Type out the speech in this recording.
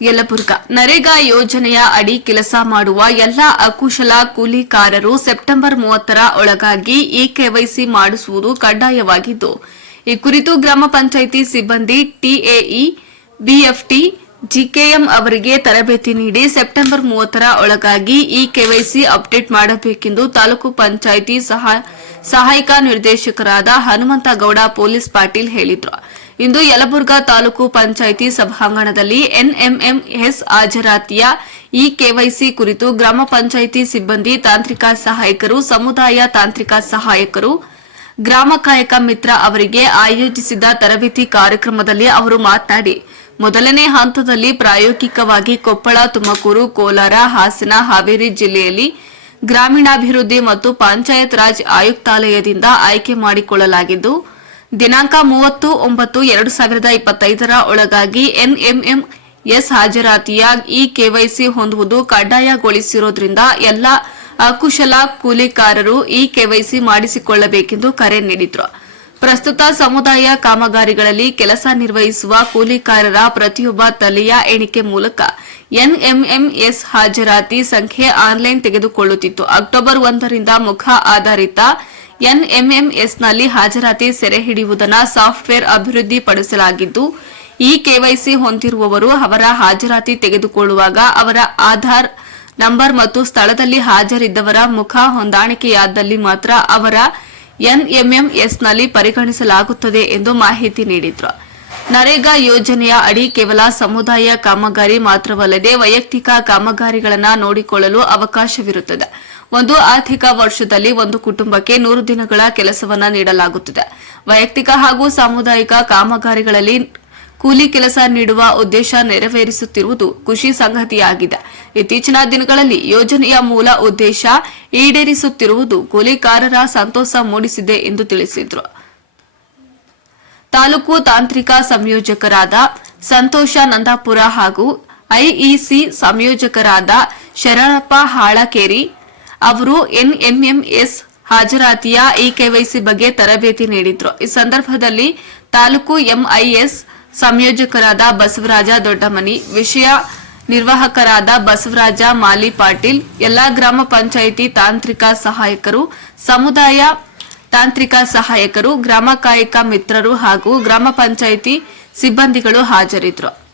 ಯಲಬುರ್ಗಾ. ನರೇಗಾ ಯೋಜನೆಯ ಅಡಿ ಕೆಲಸ ಮಾಡುವ ಎಲ್ಲ ಅಕುಶಲ ಕೂಲಿಕಾರರು ಸೆಪ್ಟೆಂಬರ್ ಮೂವತ್ತರ ಒಳಗಾಗಿ ಇ ಕೆವೈಸಿ ಮಾಡಿಸುವುದು ಕಡ್ಡಾಯವಾಗಿದ್ದು, ಈ ಕುರಿತು ಗ್ರಾಮ ಪಂಚಾಯಿತಿ ಸಿಬ್ಬಂದಿ ಟಿಎಇ ಬಿಎಫ್ಟಿ ಜಿಕೆಎಂ ಅವರಿಗೆ ತರಬೇತಿ ನೀಡಿ ಸೆಪ್ಟೆಂಬರ್ ಮೂವತ್ತರ ಒಳಗಾಗಿ ಇ ಕೆವೈಸಿ ಅಪ್ಡೇಟ್ ಮಾಡಬೇಕೆಂದು ತಾಲೂಕು ಪಂಚಾಯಿತಿ ಸಹ- ಸಹಾಯಕ ನಿರ್ದೇಶಕರಾದ ಹನುಮಂತಗೌಡ ಪೊಲೀಸ್ ಪಾಟೀಲ್ ಹೇಳಿದ್ರು. ಇಂದು ಯಲಬುರ್ಗಾ ತಾಲೂಕು ಪಂಚಾಯಿತಿ ಸಭಾಂಗಣದಲ್ಲಿ ಎನ್ಎಂಎಂಎಸ್ ಹಾಜರಾತಿಯ ಈ ಕೆವೈಸಿ ಕುರಿತು ಗ್ರಾಮ ಪಂಚಾಯಿತಿ ಸಿಬ್ಬಂದಿ, ತಾಂತ್ರಿಕ ಸಹಾಯಕರು, ಸಮುದಾಯ ತಾಂತ್ರಿಕ ಸಹಾಯಕರು, ಗ್ರಾಮ ಕಾಯಕ ಮಿತ್ರ ಅವರಿಗೆ ಆಯೋಜಿಸಿದ ತರಬೇತಿ ಕಾರ್ಯಕ್ರಮದಲ್ಲಿ ಅವರು ಮಾತನಾಡಿ, ಮೊದಲನೇ ಹಂತದಲ್ಲಿ ಪ್ರಾಯೋಗಿಕವಾಗಿ ಕೊಪ್ಪಳ, ತುಮಕೂರು, ಕೋಲಾರ, ಹಾಸನ, ಹಾವೇರಿ ಜಿಲ್ಲೆಯಲ್ಲಿ ಗ್ರಾಮೀಣಾಭಿವೃದ್ಧಿ ಮತ್ತು ಪಂಚಾಯತ್ ರಾಜ್ ಆಯುಕ್ತಾಲಯದಿಂದ ಆಯ್ಕೆ ಮಾಡಿಕೊಳ್ಳಲಾಗಿದ್ದು ದಿನಾಂಕ ಮೂವತ್ತು, ಒಂಬತ್ತು, ಎರಡು ಸಾವಿರದ ಇಪ್ಪತ್ತೈದರ ಒಳಗಾಗಿ ಎನ್ಎಂಎಂಎಸ್ ಹಾಜರಾತಿಯ ಇ ಕೆವೈಸಿ ಹೊಂದುವುದು ಕಡ್ಡಾಯಗೊಳಿಸಿರೋದ್ರಿಂದ ಎಲ್ಲ ಅಕುಶಲ ಕೂಲಿಕಾರರು ಇ ಕೆವೈಸಿ ಮಾಡಿಸಿಕೊಳ್ಳಬೇಕೆಂದು ಕರೆ ನೀಡಿದ್ರು. ಪ್ರಸ್ತುತ ಸಮುದಾಯ ಕಾಮಗಾರಿಗಳಲ್ಲಿ ಕೆಲಸ ನಿರ್ವಹಿಸುವ ಕೂಲಿಕಾರರ ಪ್ರತಿಯೊಬ್ಬ ತಲೆಯ ಎಣಿಕೆ ಮೂಲಕ ಎನ್ಎಂಎಂಎಸ್ ಹಾಜರಾತಿ ಸಂಖ್ಯೆ ಆನ್ಲೈನ್ ತೆಗೆದುಕೊಳ್ಳುತ್ತಿತ್ತು. ಅಕ್ಟೋಬರ್ ಒಂದರಿಂದ ಮುಖ ಆಧಾರಿತ ಎನ್ಎಂಎಂಎಸ್ನಲ್ಲಿ ಹಾಜರಾತಿ ಸೆರೆ ಹಿಡಿಯುವುದನ್ನು ಸಾಫ್ಟ್ವೇರ್ ಅಭಿವೃದ್ಧಿಪಡಿಸಲಾಗಿದ್ದು, ಈ ಕೆವೈಸಿ ಹೊಂದಿರುವವರು ಅವರ ಹಾಜರಾತಿ ತೆಗೆದುಕೊಳ್ಳುವಾಗ ಅವರ ಆಧಾರ್ ನಂಬರ್ ಮತ್ತು ಸ್ಥಳದಲ್ಲಿ ಹಾಜರಿದ್ದವರ ಮುಖ ಹೊಂದಾಣಿಕೆಯಾದಲ್ಲಿ ಮಾತ್ರ ಅವರ ಎನ್ಎಂಎಂಎಸ್ನಲ್ಲಿ ಪರಿಗಣಿಸಲಾಗುತ್ತದೆ ಎಂದು ಮಾಹಿತಿ ನೀಡಿದರು. ನರೇಗಾ ಯೋಜನೆಯ ಅಡಿ ಕೇವಲ ಸಮುದಾಯ ಕಾಮಗಾರಿ ಮಾತ್ರವಲ್ಲದೆ ವೈಯಕ್ತಿಕ ಕಾಮಗಾರಿಗಳನ್ನು ನೋಡಿಕೊಳ್ಳಲು ಅವಕಾಶವಿರುತ್ತದೆ. ಒಂದು ಆರ್ಥಿಕ ವರ್ಷದಲ್ಲಿ ಒಂದು ಕುಟುಂಬಕ್ಕೆ ನೂರು ದಿನಗಳ ಕೆಲಸವನ್ನು ನೀಡಲಾಗುತ್ತಿದೆ. ವೈಯಕ್ತಿಕ ಹಾಗೂ ಸಾಮುದಾಯಿಕ ಕಾಮಗಾರಿಗಳಲ್ಲಿ ಕೂಲಿ ಕೆಲಸ ನೀಡುವ ಉದ್ದೇಶ ನೆರವೇರಿಸುತ್ತಿರುವುದು ಖುಷಿ ಸಂಗತಿಯಾಗಿದೆ. ಇತ್ತೀಚಿನ ದಿನಗಳಲ್ಲಿ ಯೋಜನೆಯ ಮೂಲ ಉದ್ದೇಶ ಈಡೇರಿಸುತ್ತಿರುವುದು ಕೂಲಿಕಾರರ ಸಂತೋಷ ಮೂಡಿಸಿದೆ ಎಂದು ತಿಳಿಸಿದರು. ತಾಲೂಕು ತಾಂತ್ರಿಕ ಸಂಯೋಜಕರಾದ ಸಂತೋಷ ನಂದಾಪುರ ಹಾಗೂ ಐಇಸಿ ಸಂಯೋಜಕರಾದ ಶರಣಪ್ಪ ಹಾಳಕೇರಿ ಅವರು ಎನ್ಎಂಎಂಎಸ್ ಹಾಜರಾತಿಯ ಇ ಕೆವೈಸಿ ಬಗ್ಗೆ ತರಬೇತಿ ನೀಡಿದ್ರು. ಈ ಸಂದರ್ಭದಲ್ಲಿ ತಾಲೂಕು ಎಂಐಎಸ್ ಸಂಯೋಜಕರಾದ ಬಸವರಾಜ ದೊಡ್ಡಮನಿ, ವಿಷಯ ನಿರ್ವಾಹಕರಾದ ಬಸವರಾಜ ಮಾಲಿ ಪಾಟೀಲ್, ಎಲ್ಲಾ ಗ್ರಾಮ ಪಂಚಾಯಿತಿ ತಾಂತ್ರಿಕ ಸಹಾಯಕರು, ಸಮುದಾಯ ತಾಂತ್ರಿಕ ಸಹಾಯಕರು, ಗ್ರಾಮ ಕಾಯಕ ಮಿತ್ರರು ಹಾಗೂ ಗ್ರಾಮ ಪಂಚಾಯಿತಿ ಸಿಬ್ಬಂದಿಗಳು ಹಾಜರಿದ್ದರು